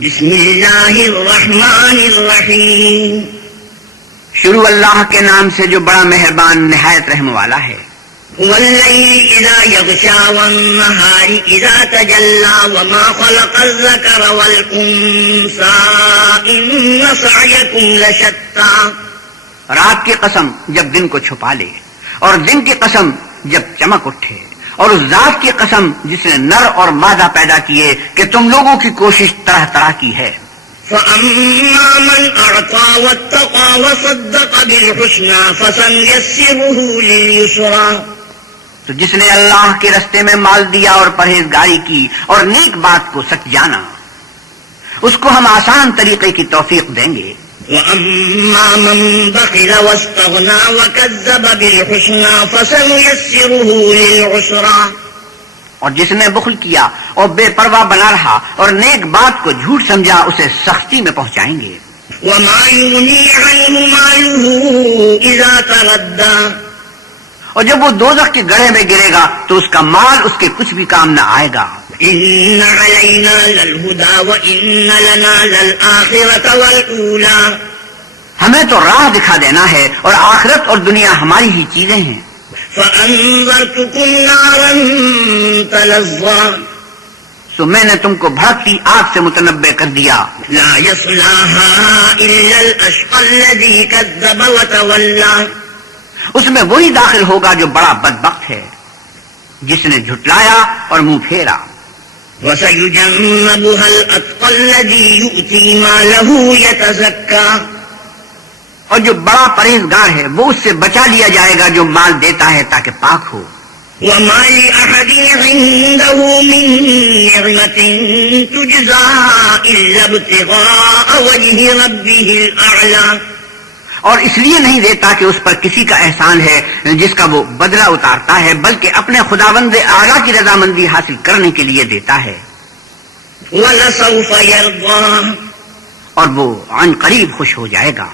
بسم اللہ الرحمن الرحیم، شروع اللہ کے نام سے جو بڑا مہربان نہایت رحم والا ہے۔ واللیل اذا یغشا والنہار اذا تجلا وما خلق الذکر والانثى ان سعیکم لشتی۔ رات کی قسم جب دن کو چھپا لے، اور دن کی قسم جب چمک اٹھے، اور اس ذات کی قسم جس نے نر اور مادہ پیدا کیے کہ تم لوگوں کی کوشش طرح طرح کی ہے۔ فَأَمَّا مَنْ أَعْطَى وَاتَّقَى وَصَدَّقَ بِالْحُسْنَى فَسَنُيَسِّرُهُ لِلْيُسْرَى۔ تو جس نے اللہ کے رستے میں مال دیا اور پرہیزگاری کی اور نیک بات کو سچ جانا، اس کو ہم آسان طریقے کی توفیق دیں گے۔ وَأَمَّا مَنْ بَخِلَ وَاسْتَغْنَى وَكَذَّبَ بِالْحُسْنَى فَسَنُيَسِّرُهُ لِلْعُسْرَى۔ اور جس نے بخل کیا اور بے پرواہ بنا رہا اور نیک بات کو جھوٹ سمجھا، اسے سختی میں پہنچائیں گے۔ وَمَا يُغْنِي عَنْهُ مَالُهُ إِذَا تَرَدَّى۔ اور جب وہ دوزخ کے گڑھے میں گرے گا تو اس کا مال اس کے کچھ بھی کام نہ آئے گا۔ إِنَّ عَلَيْنَا لَلْهُدَى وَإِنَّ لَنَا لَلْآخِرَةَ وَالْأُولَى۔ ہمیں تو راہ دکھا دینا ہے اور آخرت اور دنیا ہماری ہی چیزیں ہیں۔ فَأَنذَرْتُكُمْ نَارًا تَلَظَّى۔ سو میں نے تم کو بھڑکتی آگ سے متنبع کر دیا۔ لَا يَصْلَاهَا إِلَّا الْأَشْقَى الَّذِي كَذَّبَ وَتَوَلَّى۔ اس میں وہی داخل ہوگا جو بڑا بدبخت ہے، جس نے جھٹلایا اور منہ پھیرا۔ وَسَيُجَنَّبُهَا الْأَتْقَى الَّذِي يُؤْتِي مَالَهُ يَتَزَكَّى۔ اور جو بڑا پرہیزگار ہے وہ اس سے بچا لیا جائے گا جو مال دیتا ہے تاکہ پاک ہو۔ وَمَا لِأَحَدٍ عِندَهُ مِن نِّعْمَةٍ تُجْزَىٰ إِلَّا ابْتِغَاءَ وَجْهِ رَبِّهِ الْأَعْلَىٰ۔ اور اس لیے نہیں دیتا کہ اس پر کسی کا احسان ہے جس کا وہ بدلہ اتارتا ہے، بلکہ اپنے خداوند اعلیٰ کی رضامندی حاصل کرنے کے لیے دیتا ہے۔ وَلَسَوْفَ يَرْضَىٰ۔ اور وہ عن قریب خوش ہو جائے گا۔